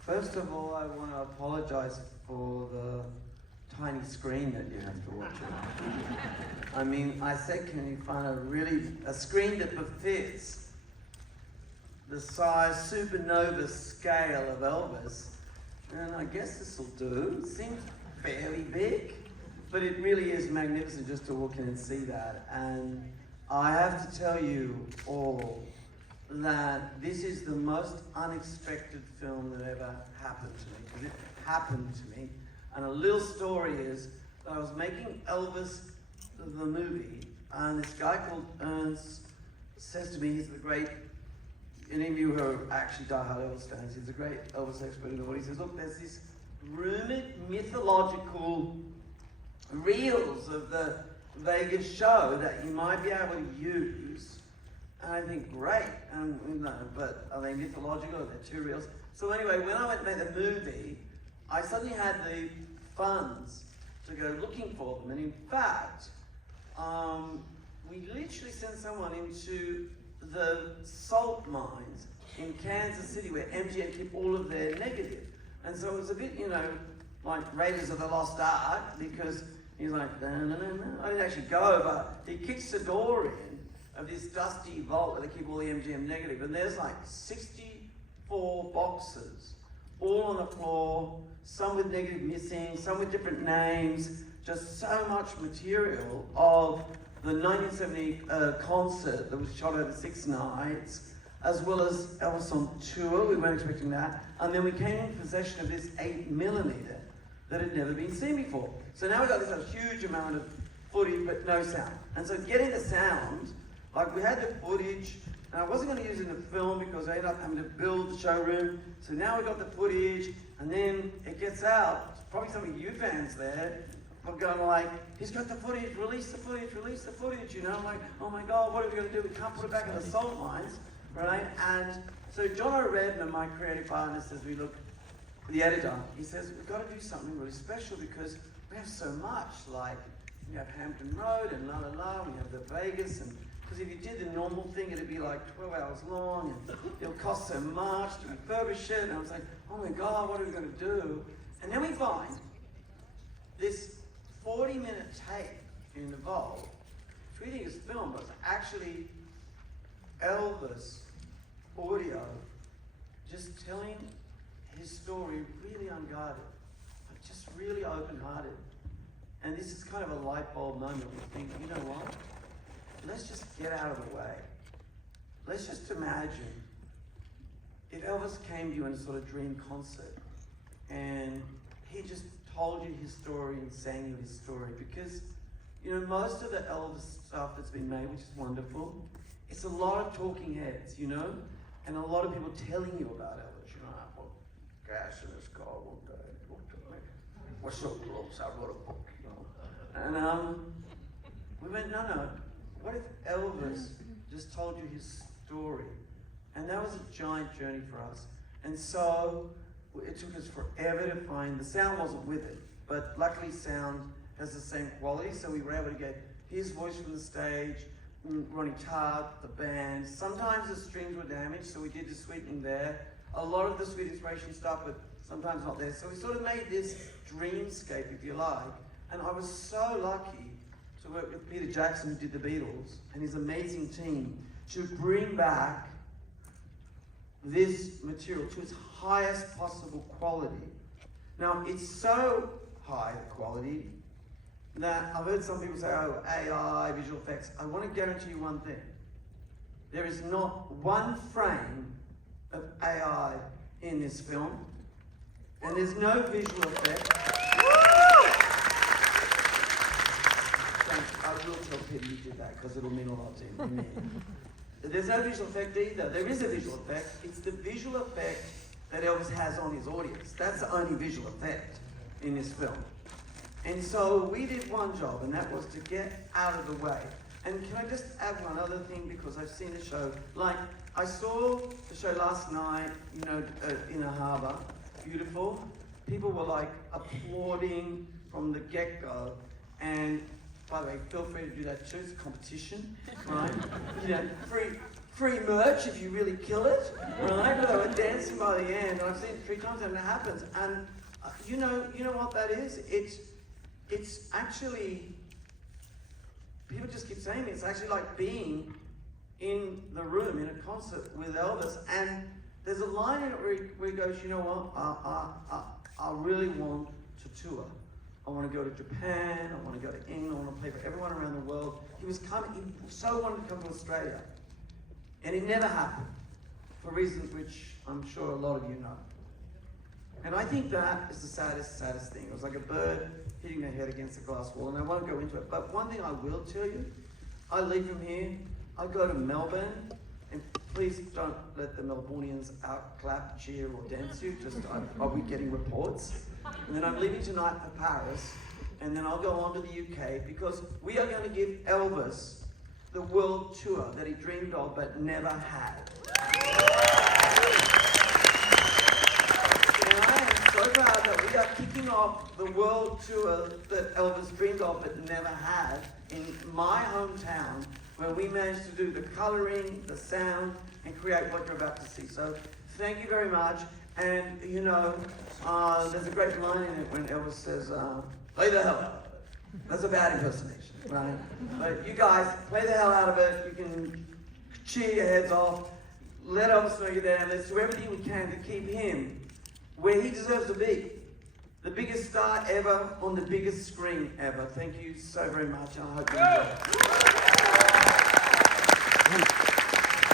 First of all, I want to apologize for the tiny screen that you have to watch it. I mean, I said, can you find a screen that befits the size supernova scale of Elvis? And I guess this will do. It seems fairly big, but it really is magnificent just to walk in and see that. And I have to tell you all that this is the most unexpected film that ever happened to me, because it happened to me. And a little story is that I was making Elvis the movie, and this guy called Ernst says to me, he's the great, any of you who are actually diehard Elvis fans, he's a great Elvis expert in the world. He says, look, there's this rumored mythological reels of the Vegas show that you might be able to use. And I think, great, and no, but are they mythological? Are they too real? So anyway, when I went to make the movie, I suddenly had the funds to go looking for them. And in fact, we literally sent someone into the salt mines in Kansas City where MGM keep all of their negative. And so it was a bit, you know, like Raiders of the Lost Ark, because he's like, no, no, no, no. I didn't actually go, but he kicks the door in of this dusty vault where they keep all the MGM negative, and there's like 64 boxes, all on the floor, some with negative missing, some with different names, just so much material of the 1970 concert that was shot over 6 nights, as well as Elvis on tour. We weren't expecting that. And then we came in possession of this 8mm that had never been seen before. So now we've got this huge amount of footage, but no sound. And so getting the sound, like we had the footage, and I wasn't going to use it in the film because I ended up having to build the showroom. So now we got the footage, and then it gets out. Probably some of you fans there are going like, he's got the footage, release the footage, release the footage, you know? I'm like, oh my God, what are we going to do? We can't put it back in the salt mines, right? And so John O'Redman, my creative partner, says, we look, the editor, he says, we've got to do something really special because we have so much, like, we have Hampton Road and La La La, we have the Vegas, and because if you did the normal thing, it'd be like 12 hours long, and it'll cost so much to refurbish it. And I was like, oh my God, what are we going to do? And then we find this 40-minute tape in the vault, which we think is film, but it's actually Elvis audio, just telling his story really unguarded, but just really open-hearted. And this is kind of a light bulb moment. We think, you know what? Let's just get out of the way. Let's just imagine if Elvis came to you in a sort of dream concert and he just told you his story and sang you his story. Because, you know, most of the Elvis stuff that's been made, which is wonderful, it's a lot of talking heads, you know, and a lot of people telling you about Elvis. You know, I put gas in his car one day, looked at me, we're so close, I wrote a book, you know. And we went, no. What if Elvis just told you his story? And that was a giant journey for us. And so it took us forever to find, the sound wasn't with it, but luckily sound has the same quality, so we were able to get his voice from the stage, Ronnie Tart, the band. Sometimes the strings were damaged, so we did the sweetening there. A lot of the Sweet Inspiration stuff, but sometimes not there. So we sort of made this dreamscape, if you like. And I was so lucky to work with Peter Jackson, who did the Beatles, and his amazing team, to bring back this material to its highest possible quality. Now, it's so high quality that I've heard some people say, oh, AI, visual effects. I want to guarantee you one thing. There is not one frame of AI in this film, and there's no visual effect. I will tell Peter you did that because it'll mean a lot to him. There's no visual effect either. There is a visual effect. It's the visual effect that Elvis has on his audience. That's the only visual effect in this film. And so we did one job, and that was to get out of the way. And can I just add one other thing, because I've seen the show. Like, I saw the show last night, you know, in a harbour. Beautiful. People were like applauding from the get-go. And by the way, feel free to do that too. It's a competition, right? You know, free merch if you really kill it, right? They were dancing by the end. I've seen it 3 times and it happens. And you know what that is? It's actually, people just keep saying it's actually like being in the room in a concert with Elvis. And there's a line in it where he goes, you know what, I really want to tour. I want to go to Japan, I want to go to England, I want to play for everyone around the world. He so wanted to come to Australia. And it never happened, for reasons which I'm sure a lot of you know. And I think that is the saddest thing. It was like a bird hitting their head against a glass wall, and I won't go into it. But one thing I will tell you, I leave from here, I go to Melbourne, and please don't let the Melbournians clap, cheer, or dance you, just I'll be getting reports. And then I'm leaving tonight for Paris, and then I'll go on to the UK, because we are going to give Elvis the world tour that he dreamed of but never had. And I am so proud that we are kicking off the world tour that Elvis dreamed of but never had in my hometown, where we managed to do the colouring, the sound, and create what you're about to see. So thank you very much. And you know, there's a great line in it when Elvis says, play the hell out of it. That's a bad impersonation, right? But you guys, play the hell out of it. You can cheer your heads off. Let Elvis know you're there. And let's do everything we can to keep him where he deserves to be. The biggest star ever on the biggest screen ever. Thank you so very much, and I hope you enjoy it.